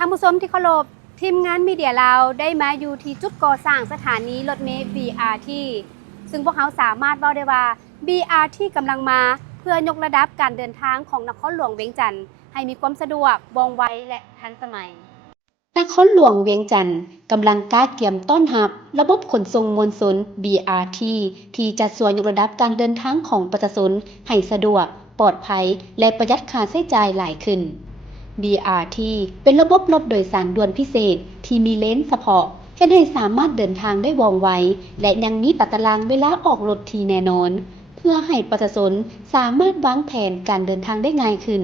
ท่านผู้ชมที่เคารพทีมงานมีเดียลาวได้มาอยู่ที่จุดก่อสร้างสถานีรถเมล์ BRT ซึ่งพวกเขาสามารถบอกได้ว่า BRT กำลังมาเพื่อยกระดับการเดินทางของนครหลวงเวียงจันทร์ให้มีความสะดวกว่องไวและทันสมัยนครหลวงเวียงจันทร์กำลังก้าวเตรียมต้อนรับระบบขนส่งมวลชน BRT ที่จะช่วยยกระดับการเดินทางของประชาชนให้สะดวกปลอดภัยและประหยัดค่าใช้จ่ายหลายขึ้น BRT เป็นระบบรถโดยสารด่วนพิเศษที่มีเลนเฉพาะเฮ็ดให้สามารถเดินทางได้ว่องไวและยังมีตารางเวลาออกรถที่แน่นอนเพื่อให้ประชาชนสามารถวางแผนการเดินทางได้ง่ายขึ้น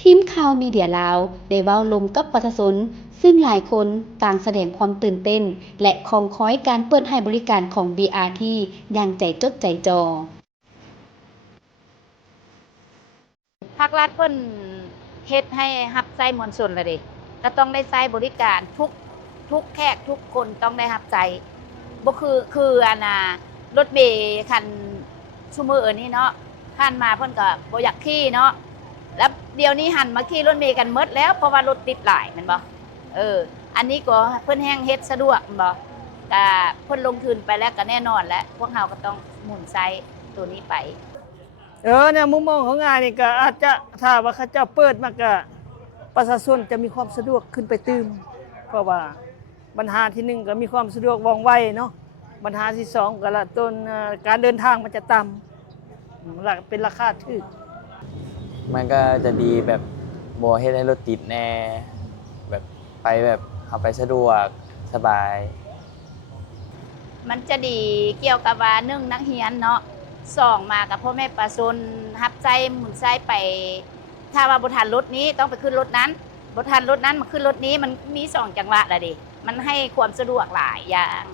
ทีมข่าวมีเดียลาวได้เว้าลมกับประชาชนซึ่งหลายคนต่างแสดงความตื่นเต้นและคอยคอยการเปิดให้บริการของ BRT อย่างใจจดใจจ่อภาครัฐเพิ่นเฮ็ดให้รับใช้มวลชนละเด้ก็ต้องได้ใช้บริการทุกแขกทุกคนต้องได้รับใช้บ่คืออันน่ะรถเมล์คันซุมื้อนี้เนาะผ่านมาเพิ่นก็บ่อยากขี่เนาะแล้วเดี๋ยวนี้หันมาขี่รถเมล์กันหมดแล้วเพราะว่ารถติดหลายแม่นบ่อันนี้ก็เพิ่นแฮงเฮ็ดสะดวกแม่นบ่ก็เพิ่นลงทุนไปแล้วก็แน่นอนแล้วพวกเราก็ต้องหมุนใช้ตัวนี้ไปเนี่ยมุมมองของงานนี่ก็อาจจะถ้าว่าเขาเจ้าเปิดมาก็ประชาชนจะมีความสะดวกขึ้นไปตื่มเพราะว่าปัญหาที่หนึ่งก็มีความสะดวกว่องไวเนาะปัญหาที่สองก็ละต้นการเดินทางมันจะต่ำเป็นราคาถูกมันก็จะดีแบบบ่เฮ็ดให้รถติดแน่แบบไปแบบเอาไปสะดวกสบายมันจะดีเกี่ยวกับว่า1นักเรียนเนาะ2มากับพ่อแม่ประชาชนรับใช้หมุนใช้ไปถ้าว่าบ่ทันรถนี้ต้องไปขึ้นรถนั้นบ่ทันรถนั้นมาขึ้นรถนี้มันมี2จังหวะล่ะดิมันให้ความสะดวกหลายอย่าง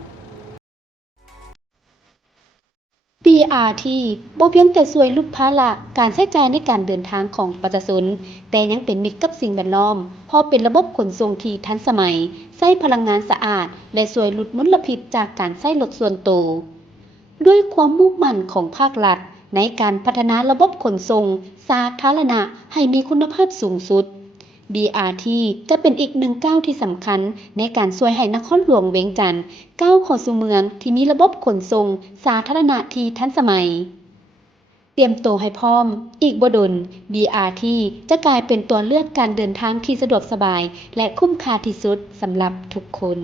BRT บ่เพียงแต่ช่วยลดภาระการใช้จ่ายในการเดินทางของประชาชนแต่ยังเป็นมิตรกับสิ่งแวดล้อมเพราะเป็นระบบขนส่งที่ทันสมัยใช้พลังงานสะอาดและช่วยลดมลพิษจากการใช้รถส่วนตัวด้วยความมุ่งมั่นของภาครัฐในการพัฒนาระบบขนส่งสาธารณะให้มีคุณภาพสูงสุด BRT จะเป็นอีกหนึ่งก้าวที่สำคัญในการช่วยให้นครหลวงเวียงจันทร์ก้าวเข้าสู่เมืองที่มีระบบขนส่งสาธารณะที่ทันสมัยเตรียมตัวให้พร้อมอีกบ่ดน BRT จะกลายเป็นตัวเลือกการเดินทางที่สะดวกสบายและคุ้มค่าที่สุดสำหรับทุกคน